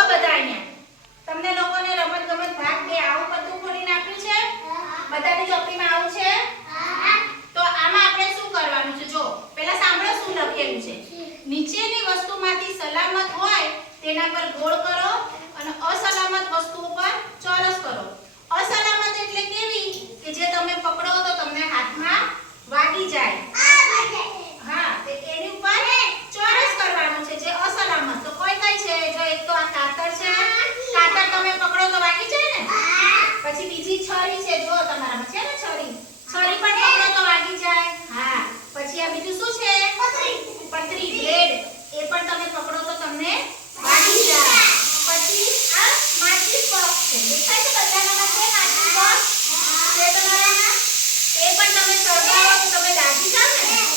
બધા અહીંયા તમને આવું છે? તો આમાં આપણે શું કરવાનું છે? જો, પહેલા સાંભળો શું લખેલું છે. નીચેની વસ્તુમાંથી સલામત હોય તેના પર ગોળ કરો અને અસલામત વસ્તુઓ પર ચોરસ 你想咋